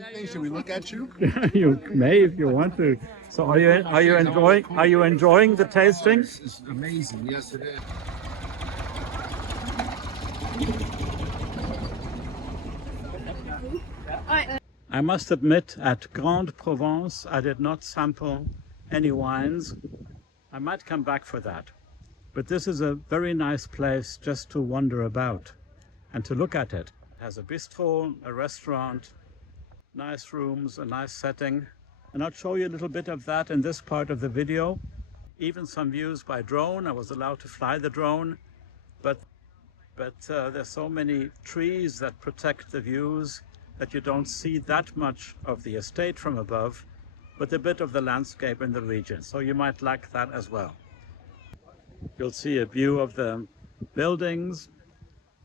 anything? Should we look at you? You may if you want to. So are you enjoying the tasting? It's amazing. Yes, it is. I must admit, at Grande Provence, I did not sample any wines. I might come back for that. But this is a very nice place just to wander about and to look at it. It has a bistro, a restaurant, nice rooms, a nice setting. And I'll show you a little bit of that in this part of the video. Even some views by drone. I was allowed to fly the drone, but there's so many trees that protect the views that you don't see that much of the estate from above, but a bit of the landscape in the region. So you might like that as well. You'll see a view of the buildings,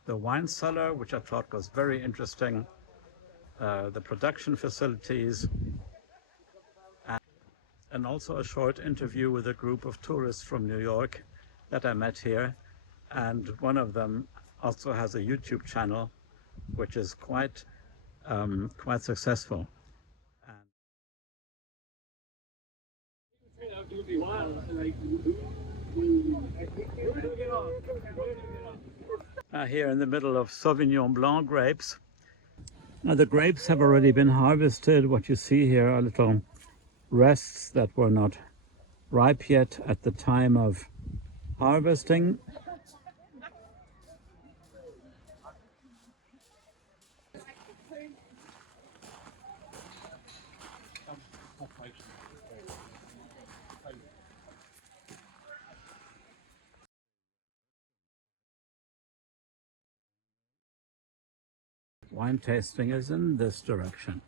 the wine cellar, which I thought was very interesting, the production facilities, and also a short interview with a group of tourists from New York that I met here. And one of them also has a YouTube channel, which is quite successful. Here in the middle of Sauvignon Blanc grapes. Now the grapes have already been harvested. What you see here are little rests that were not ripe yet at the time of harvesting. Wine tasting is in this direction.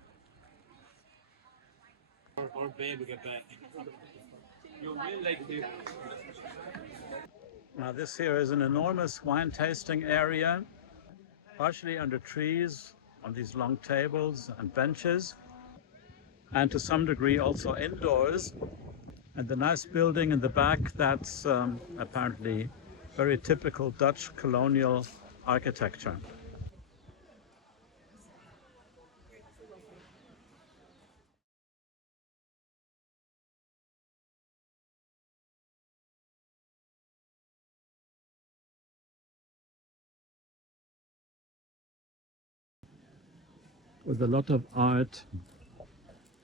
Now this here is an enormous wine tasting area, partially under trees on these long tables and benches, and to some degree also indoors. And the nice building in the back, that's apparently very typical Dutch colonial architecture. With a lot of art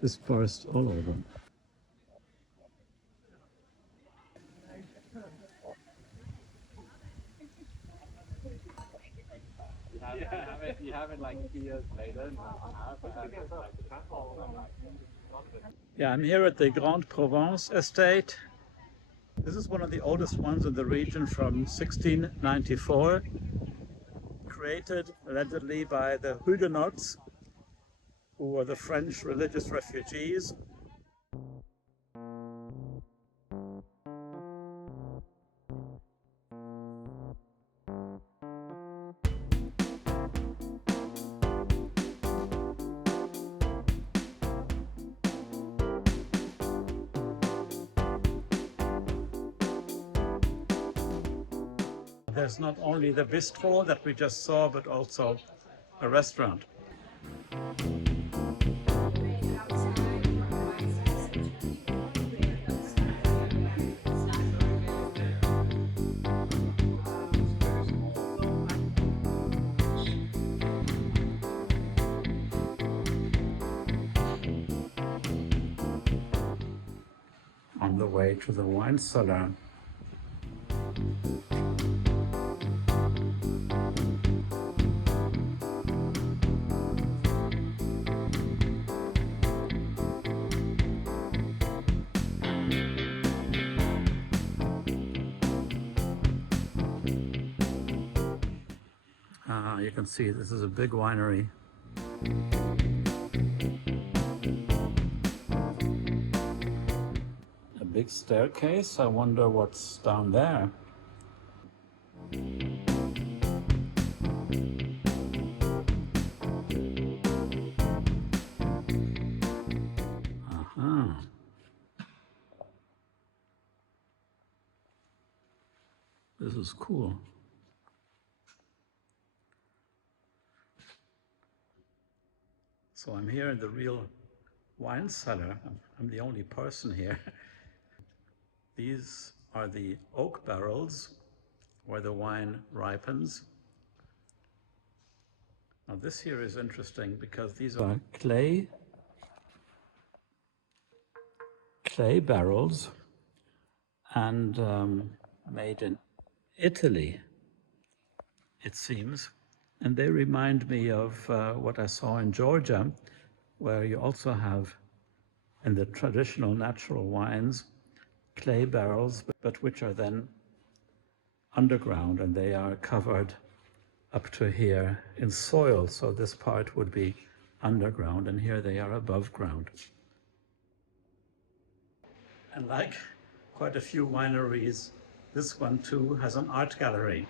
dispersed all over. You have it like years later. Yeah, I'm here at the Grande Provence estate. This is one of the oldest ones in the region, from 1694, created allegedly by the Huguenots, who were the French religious refugees. There's not only the bistro that we just saw, but also a restaurant. On the way to the wine cellar. You can see this is a big winery. A big staircase. I wonder what's down there. This is cool. So So I'm here in the real wine cellar. I'm the only person here. These are the oak barrels where the wine ripens. Now this here is interesting because these are clay barrels and made in Italy, it seems. And they remind me of what I saw in Georgia, where you also have, in the traditional natural wines, clay barrels, but which are then underground, and they are covered up to here in soil. So this part would be underground, and here they are above ground. And like quite a few wineries, this one too has an art gallery.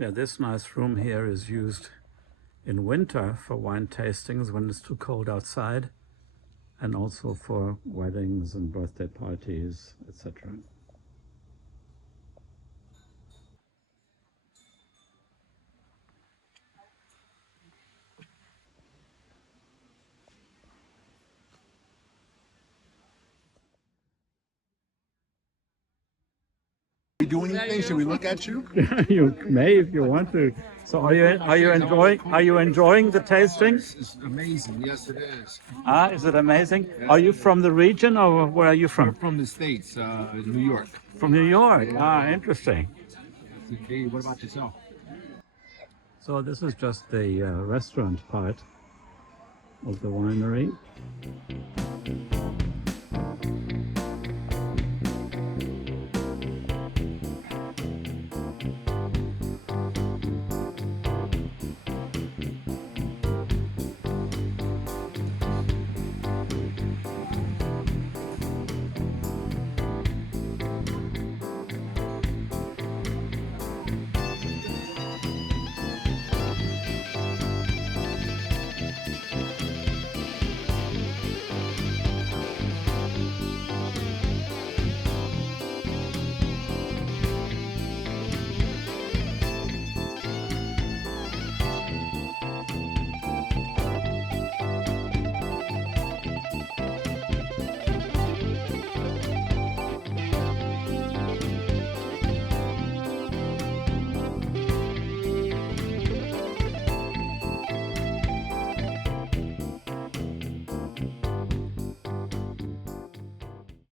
Yeah, this nice room here is used in winter for wine tastings when it's too cold outside, and also for weddings and birthday parties, etc. We do anything? Should we look at you? You may if you want to. So are you enjoying the tasting? This is amazing. Yes, it is. Ah, is it amazing? Are you from the region, or where are you We're from? from the States, New York. From New York. Ah, interesting. Hey, what about yourself? So this is just the restaurant part of the winery.